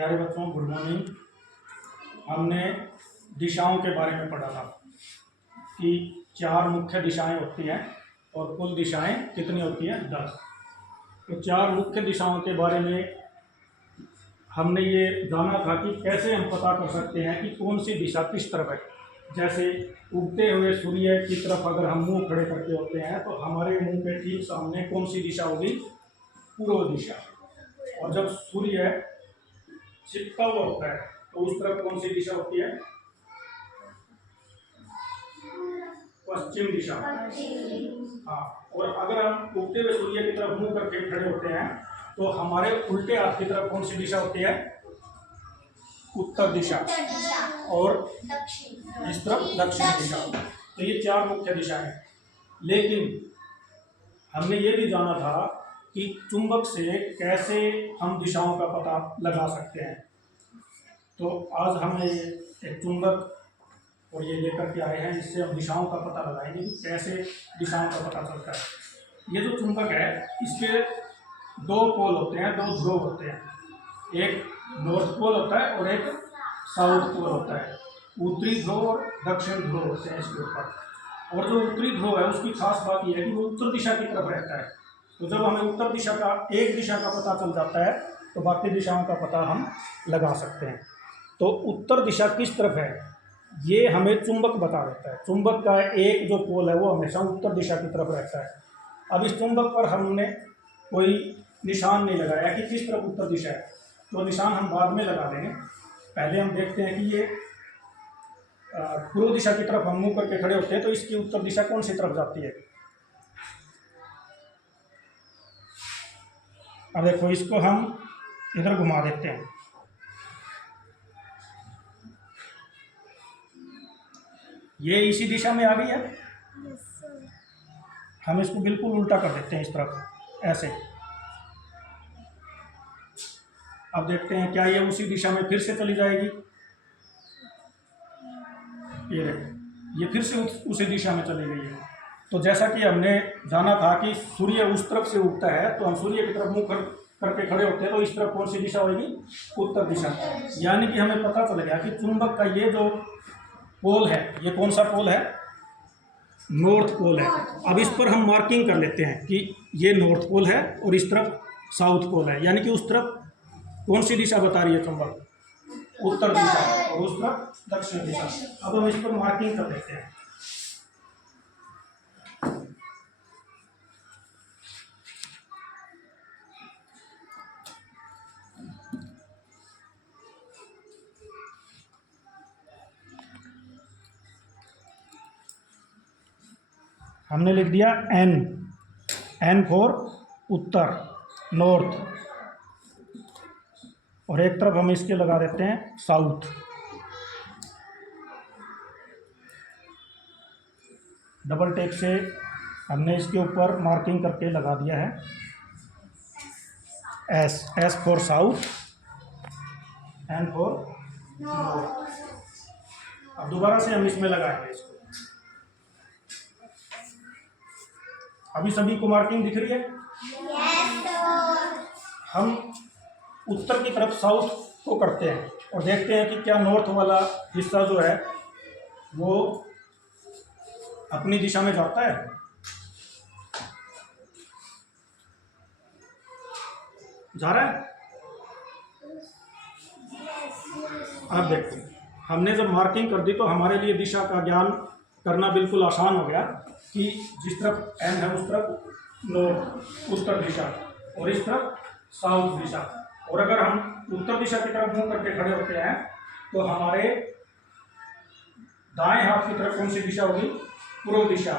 प्यारे बच्चों, good morning. हमने दिशाओं के बारे में पढ़ा था कि 4 मुख्य दिशाएं होती हैं और कुल दिशाएं कितनी होती हैं? 10। तो 4 मुख्य दिशाओं के बारे में हमने ये जाना था कि कैसे हम पता कर सकते हैं कि कौन सी दिशा किस तरफ है। जैसे उगते हुए सूर्य की तरफ अगर हम मुंह खड़े करके होते हैं तो हमारे मुंह के ठीक सामने कौन सी दिशा होगी? पूर्व दिशा। और जब सूर्य छिपता हुआ होता है तो उस तरफ कौन सी दिशा होती है? पश्चिम दिशा। हाँ, और अगर हम उगते हुए सूर्य की तरफ मुंह करके खड़े होते हैं तो हमारे उल्टे हाथ की तरफ कौन सी दिशा होती है? उत्तर दिशा। और इस तरफ दक्षिण दिशा। तो ये 4 मुख्य दिशाएं हैं। लेकिन हमने ये भी जाना था कि चुंबक से कैसे हम दिशाओं का पता लगा सकते हैं। तो आज हम एक चुंबक और ये लेकर के आए हैं, इससे हम दिशाओं का पता लगाएंगे कि कैसे दिशाओं का पता चलता है। ये जो चुंबक है इसके 2 पोल होते हैं, 2 ध्रुव होते हैं। एक नॉर्थ पोल होता है और एक साउथ पोल होता है। उत्तरी ध्रुव और दक्षिण ध्रुव होते हैं इसके ऊपर। और जो उत्तरी ध्रुव है उसकी खास बात यह है कि वो उत्तर दिशा की तरफ रहता है। तो जब हमें उत्तर दिशा का एक दिशा का पता चल जाता है तो बाकी दिशाओं का पता हम लगा सकते हैं। तो उत्तर दिशा किस तरफ है ये हमें चुंबक बता देता है। चुंबक का एक जो पोल है वो हमेशा उत्तर दिशा की तरफ रहता है। अब इस चुंबक पर हमने कोई निशान नहीं लगाया कि किस तरफ उत्तर दिशा है, तो निशान हम बाद में लगा देंगे। पहले हम देखते हैं कि ये पूर्व दिशा की तरफ हम मुंह करके खड़े होते हैं तो इसकी उत्तर दिशा कौन सी तरफ जाती है? अब देखो, इसको हम इधर घुमा देते हैं। ये इसी दिशा में आ गई है। हम इसको बिल्कुल उल्टा कर देते हैं इस तरफ, ऐसे। अब देखते हैं क्या ये उसी दिशा में फिर से चली जाएगी। ये देखो, ये फिर से उसी दिशा में चली गई है। तो जैसा कि हमने जाना था कि सूर्य उस तरफ से उगता है तो हम सूर्य की तरफ मुंह करके खड़े होते हैं तो इस तरफ कौन सी दिशा होगी? उत्तर दिशा। यानी कि हमें पता चल गया कि चुंबक का ये जो पोल है, ये कौन सा पोल है? नॉर्थ पोल है। अब इस पर हम मार्किंग कर लेते हैं कि ये नॉर्थ पोल है और इस तरफ साउथ पोल है। यानी कि उस तरफ कौन सी दिशा बता रही है चुंबक? उत्तर दिशा। और उस तरफ दक्षिण दिशा। अब हम इस पर मार्किंग कर लेते हैं। हमने लिख दिया एन फॉर उत्तर, नॉर्थ। और एक तरफ हम इसके लगा देते हैं साउथ। डबल टेप से हमने इसके ऊपर मार्किंग करके लगा दिया है S for south, N for north. अब दोबारा से हम इसमें लगाएंगे इसको। अभी सभी को मार्किंग दिख रही है? हम उत्तर की तरफ साउथ को करते हैं और देखते हैं कि क्या नॉर्थ वाला हिस्सा जो है वो अपनी दिशा में जाता है। जा रहा है? अब देखते हैं, हमने जब मार्किंग कर दी तो हमारे लिए दिशा का ज्ञान करना बिल्कुल आसान हो गया कि जिस तरफ एन है उस तरफ नॉर्थ, उत्तर दिशा, और इस तरफ साउथ दिशा। और अगर हम उत्तर दिशा की तरफ मुंह करके खड़े होते हैं तो हमारे दाएं हाथ की तरफ कौन सी दिशा होगी? पूर्व दिशा।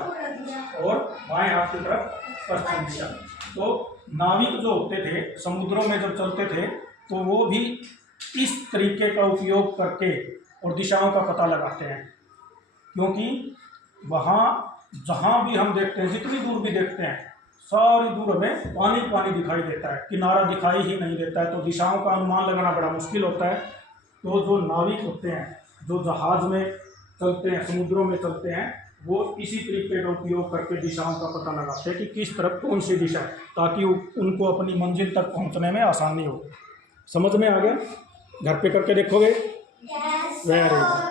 और बाएं हाथ की तरफ पश्चिम दिशा। तो नाविक जो होते थे समुद्रों में जब चलते थे तो वो भी इस तरीके का उपयोग करके और दिशाओं का पता लगाते हैं, क्योंकि वहाँ जहाँ भी हम देखते हैं, जितनी दूर भी देखते हैं, सारी दूर हमें पानी पानी दिखाई देता है, किनारा दिखाई ही नहीं देता है। तो दिशाओं का अनुमान लगाना बड़ा मुश्किल होता है। तो जो नाविक होते हैं, जो जहाज में चलते हैं, समुद्रों में चलते हैं, वो इसी तरीके का उपयोग करके दिशाओं का पता लगाते हैं कि किस तरफ कौन सी दिशा है, ताकि उनको अपनी मंजिल तक पहुंचने में आसानी हो। समझ में आ गया? घर पे करके देखोगे? Very good.